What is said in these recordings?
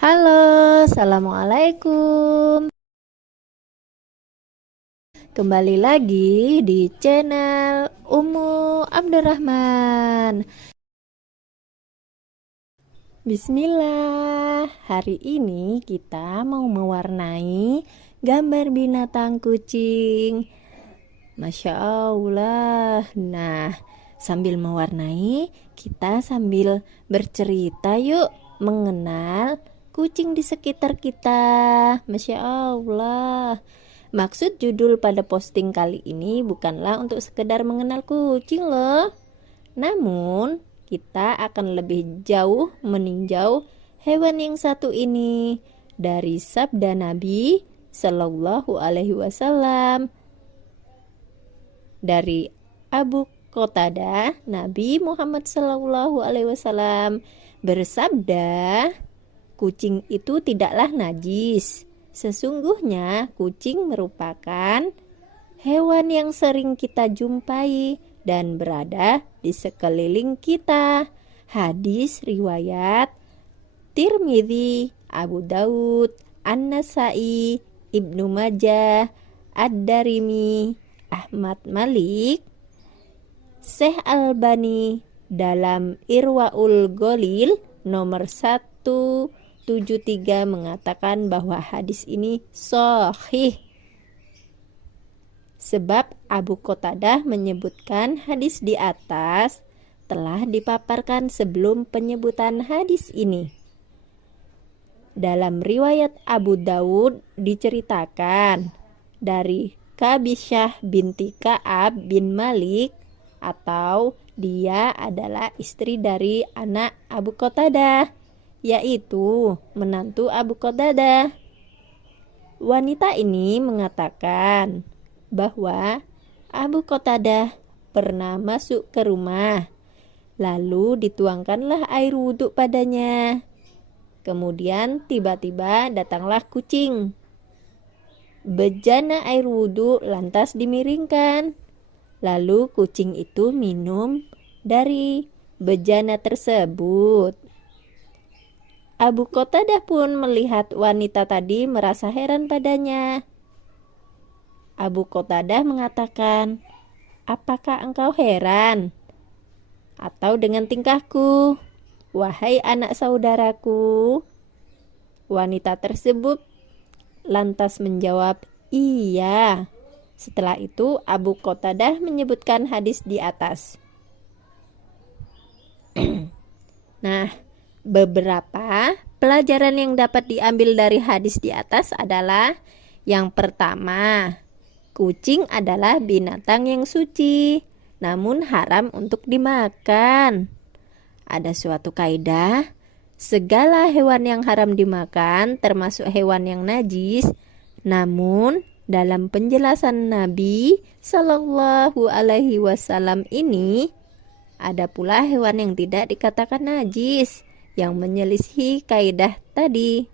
Halo, assalamualaikum. Kembali lagi di channel Ummu Abdurrahman. Bismillah. Hari ini kita mau mewarnai gambar binatang kucing. Masya Allah. Nah, sambil mewarnai, kita sambil bercerita yuk mengenal kucing di sekitar kita. Masya Allah. Maksud judul pada posting kali ini bukanlah untuk sekedar mengenal kucing loh. Namun, kita akan lebih jauh meninjau hewan yang satu ini dari sabda Nabi Sallallahu Alaihi Wasallam. Dari Abu Qatadah, Nabi Muhammad Sallallahu Alaihi Wasallam bersabda, kucing itu tidaklah najis. Sesungguhnya kucing merupakan hewan yang sering kita jumpai dan berada di sekeliling kita. Hadis riwayat Tirmidzi, Abu Daud, An-Nasai, Ibnu Majah, Ad-Darimi, Ahmad Malik, Syekh Albani dalam Irwaul Ghalil nomor 173 mengatakan bahwa hadis ini sahih. Sebab Abu Qatadah menyebutkan hadis di atas telah dipaparkan sebelum penyebutan hadis ini. Dalam riwayat Abu Daud diceritakan dari Kabisyah binti Ka'ab bin Malik, atau dia adalah istri dari anak Abu Qatadah, yaitu menantu Abu Qatadah. Wanita ini mengatakan bahwa Abu Qatadah pernah masuk ke rumah, lalu dituangkanlah air wudhu padanya. Kemudian tiba-tiba datanglah kucing. Bejana air wudhu lantas dimiringkan. Lalu kucing itu minum dari bejana tersebut. Abu Qatadah pun melihat wanita tadi merasa heran padanya. Abu Qatadah mengatakan, "Apakah engkau heran? Atau dengan tingkahku, wahai anak saudaraku?" Wanita tersebut lantas menjawab, "Iya." Setelah itu Abu Qatadah menyebutkan hadis di atas. Nah, beberapa pelajaran yang dapat diambil dari hadis di atas adalah yang pertama, kucing adalah binatang yang suci, namun haram untuk dimakan. Ada suatu kaidah, segala hewan yang haram dimakan termasuk hewan yang najis. Namun dalam penjelasan Nabi Sallallahu Alaihi Wasallam ini, ada pula hewan yang tidak dikatakan najis, yang menyelisihi kaidah tadi.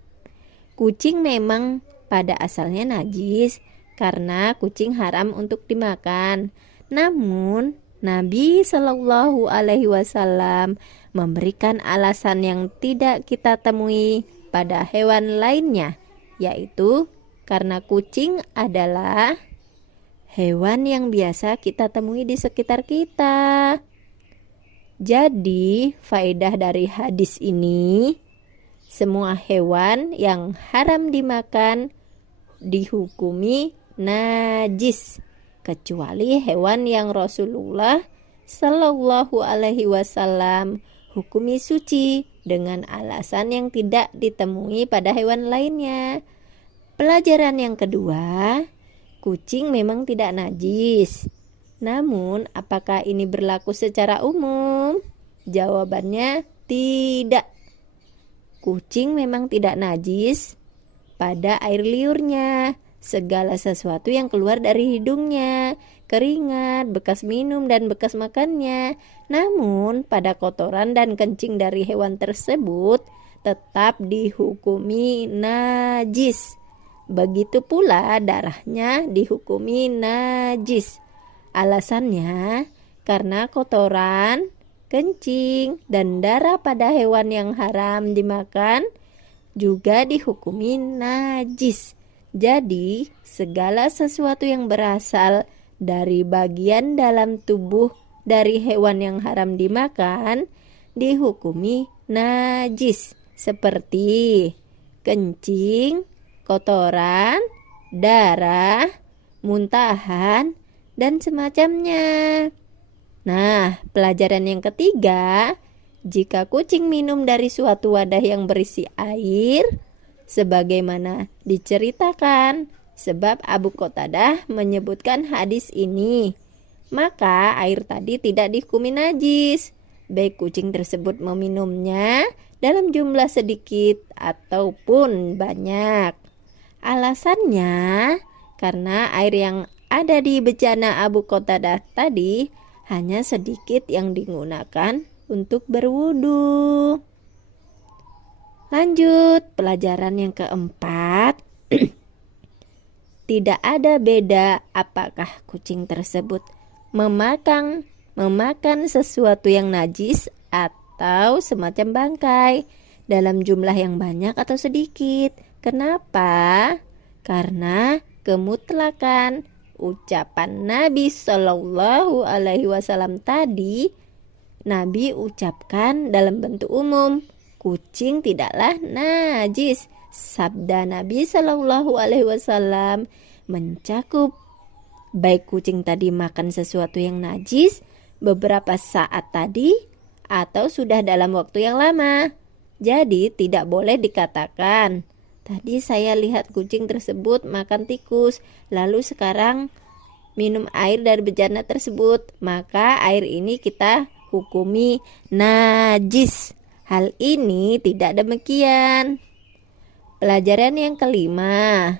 Kucing memang pada asalnya najis karena kucing haram untuk dimakan. Namun Nabi Sallallahu Alaihi Wasallam memberikan alasan yang tidak kita temui pada hewan lainnya, yaitu karena kucing adalah hewan yang biasa kita temui di sekitar kita. Jadi, faedah dari hadis ini, semua hewan yang haram dimakan dihukumi najis, kecuali hewan yang Rasulullah Sallallahu Alaihi Wasallam hukumi suci dengan alasan yang tidak ditemui pada hewan lainnya. Pelajaran yang kedua, kucing memang tidak najis. Namun, apakah ini berlaku secara umum? Jawabannya tidak. Kucing memang tidak najis pada air liurnya, segala sesuatu yang keluar dari hidungnya, keringat, bekas minum dan bekas makannya. Namun pada kotoran dan kencing dari hewan tersebut tetap dihukumi najis. Begitu pula darahnya dihukumi najis. Alasannya karena kotoran, kencing, dan darah pada hewan yang haram dimakan juga dihukumi najis. Jadi, segala sesuatu yang berasal dari bagian dalam tubuh dari hewan yang haram dimakan dihukumi najis, seperti kencing, kotoran, darah, muntahan, dan semacamnya. Nah, pelajaran yang ketiga, jika kucing minum dari suatu wadah yang berisi air, sebagaimana diceritakan, sebab Abu Qatadah menyebutkan hadis ini, maka air tadi tidak dihukumi najis, baik kucing tersebut meminumnya dalam jumlah sedikit ataupun banyak. Alasannya, karena air yang ada di bejana Abu Qatadah tadi hanya sedikit yang digunakan untuk berwudu. Lanjut, pelajaran yang keempat. Tidak ada beda apakah kucing tersebut memakan sesuatu yang najis atau semacam bangkai dalam jumlah yang banyak atau sedikit. Kenapa? Karena kemutlakan ucapan Nabi Shallallahu Alaihi Wasallam tadi, Nabi ucapkan dalam bentuk umum, kucing tidaklah najis. Sabda Nabi Shallallahu Alaihi Wasallam mencakup baik kucing tadi makan sesuatu yang najis beberapa saat tadi atau sudah dalam waktu yang lama. Jadi tidak boleh dikatakan, tadi saya lihat kucing tersebut makan tikus, lalu sekarang minum air dari bejana tersebut, maka air ini kita hukumi najis. Hal ini tidak demikian. Pelajaran yang kelima,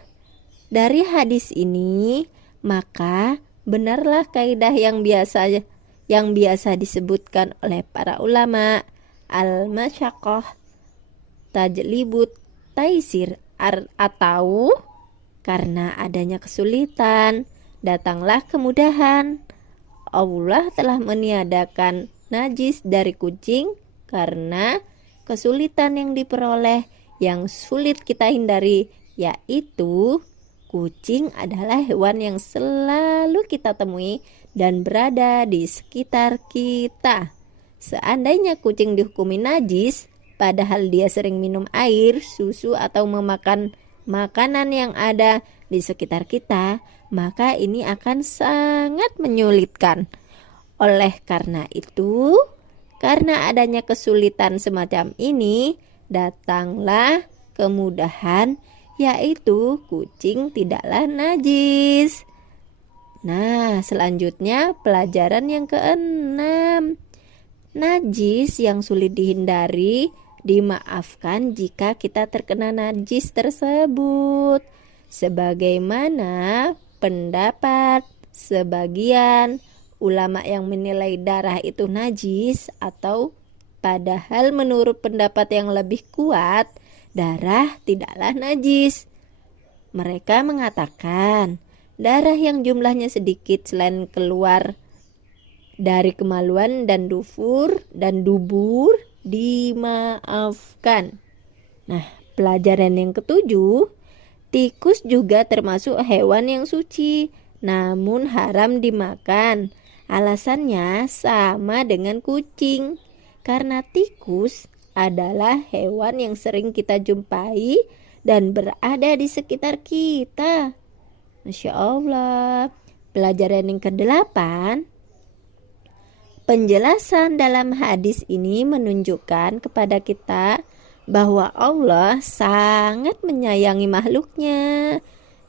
dari hadis ini, maka benarlah kaidah yang biasa disebutkan oleh para ulama, al-masyaqqah tajlibut taisir, atau karena adanya kesulitan datanglah kemudahan. Allah telah meniadakan najis dari kucing karena kesulitan yang diperoleh yang sulit kita hindari, yaitu kucing adalah hewan yang selalu kita temui dan berada di sekitar kita. Seandainya kucing dihukumi najis, padahal dia sering minum air, susu, atau memakan makanan yang ada di sekitar kita, maka ini akan sangat menyulitkan. Oleh karena itu, karena adanya kesulitan semacam ini, datanglah kemudahan, yaitu kucing tidaklah najis. Nah, selanjutnya pelajaran yang keenam. Najis yang sulit dihindari dimaafkan jika kita terkena najis tersebut. Sebagaimana pendapat sebagian ulama yang menilai darah itu najis, atau padahal menurut pendapat yang lebih kuat, darah tidaklah najis. Mereka mengatakan, darah yang jumlahnya sedikit selain keluar dari kemaluan dan dubur dimaafkan. Nah, pelajaran yang ketujuh, tikus juga termasuk hewan yang suci, namun haram dimakan. Alasannya sama dengan kucing, karena tikus adalah hewan yang sering kita jumpai dan berada di sekitar kita. Masya Allah. Pelajaran yang kedelapan, penjelasan dalam hadis ini menunjukkan kepada kita bahwa Allah sangat menyayangi makhluknya.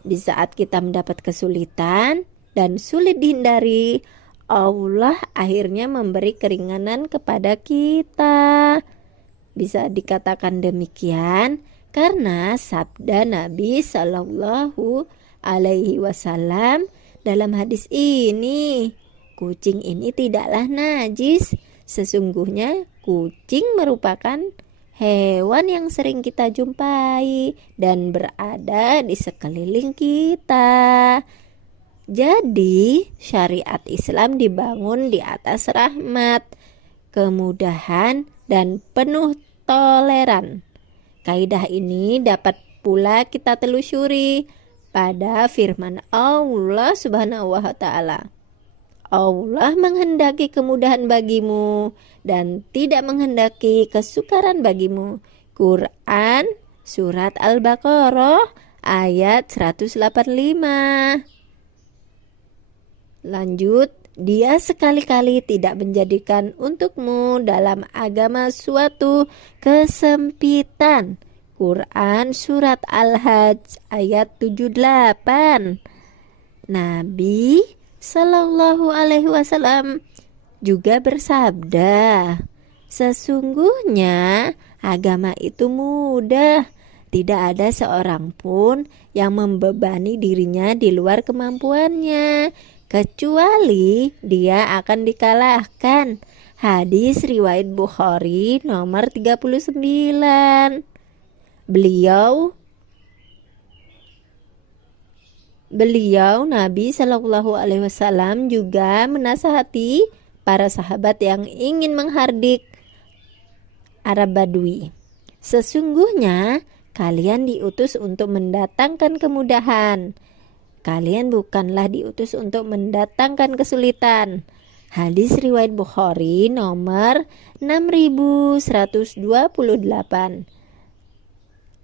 Di saat kita mendapat kesulitan dan sulit dihindari, Allah akhirnya memberi keringanan kepada kita. Bisa dikatakan demikian karena sabda Nabi Shallallahu Alaihi Wasallam dalam hadis ini, kucing ini tidaklah najis. Sesungguhnya kucing merupakan hewan yang sering kita jumpai dan berada di sekeliling kita. Jadi, syariat Islam dibangun di atas rahmat, kemudahan, dan penuh toleran. Kaidah ini dapat pula kita telusuri pada firman Allah Subhanahu wa taala. Allah menghendaki kemudahan bagimu dan tidak menghendaki kesukaran bagimu. Quran Surat Al-Baqarah ayat 185. Lanjut, dia sekali-kali tidak menjadikan untukmu dalam agama suatu kesempitan. Quran Surat Al-Hajj ayat 78. Nabi Sallallahu Alaihi Wasallam juga bersabda, sesungguhnya agama itu mudah. Tidak ada seorang pun yang membebani dirinya di luar kemampuannya, kecuali dia akan dikalahkan. Hadis riwayat Bukhari nomor 39. Beliau Nabi Shallallahu Alaihi Wasallam juga menasihati para sahabat yang ingin menghardik Arab Badui. Sesungguhnya kalian diutus untuk mendatangkan kemudahan. Kalian bukanlah diutus untuk mendatangkan kesulitan. Hadis riwayat Bukhari nomor 6128.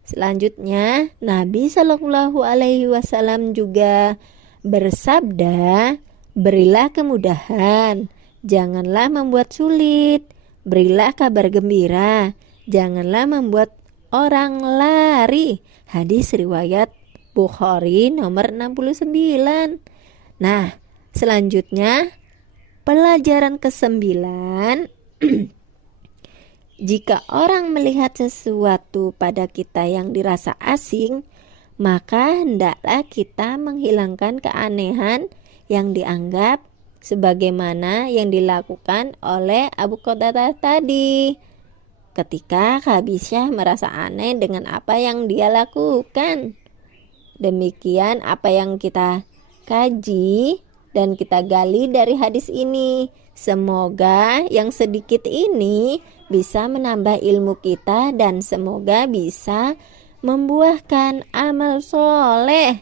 Selanjutnya, Nabi Shallallahu Alaihi Wasallam juga bersabda, berilah kemudahan, janganlah membuat sulit, berilah kabar gembira, janganlah membuat orang lari. Hadis riwayat Bukhari nomor 69. Nah, selanjutnya pelajaran ke-9. Jika orang melihat sesuatu pada kita yang dirasa asing, maka hendaklah kita menghilangkan keanehan yang dianggap sebagaimana yang dilakukan oleh Abu Qatadah tadi. Ketika Khabisyah merasa aneh dengan apa yang dia lakukan. Demikian apa yang kita kaji dan kita gali dari hadis ini. Semoga yang sedikit ini bisa menambah ilmu kita dan semoga bisa membuahkan amal soleh.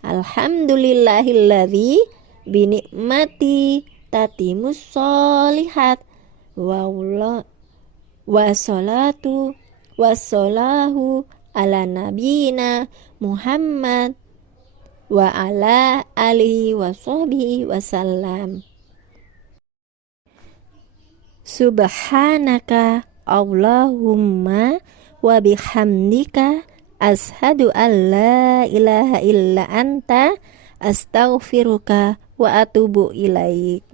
Alhamdulillahilladzi binikmati tatimus solihat wassalatu wassalahu ala nabiyina Muhammad wa ala alihi wa sahbihi wasallam. Subhanaka Allahumma wa bihamdika ashadu an la ilaha illa anta astaghfiruka wa atubu ilaik.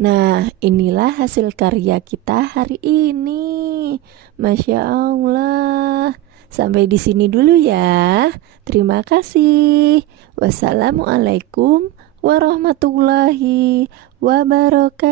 Nah, inilah hasil karya kita hari ini. Masya Allah. Sampai di sini dulu ya. Terima kasih. Wassalamualaikum warahmatullahi wabarakatuh.